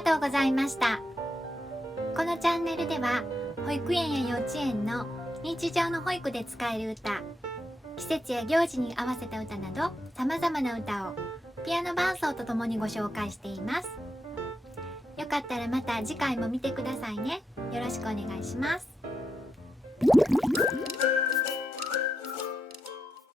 がとうございました。このチャンネルでは保育園や幼稚園の日常の保育で使える歌、季節や行事に合わせた歌など様々な歌をピアノ伴奏とともにご紹介しています。よかったらまた次回も見てくださいね。よろしくお願いします。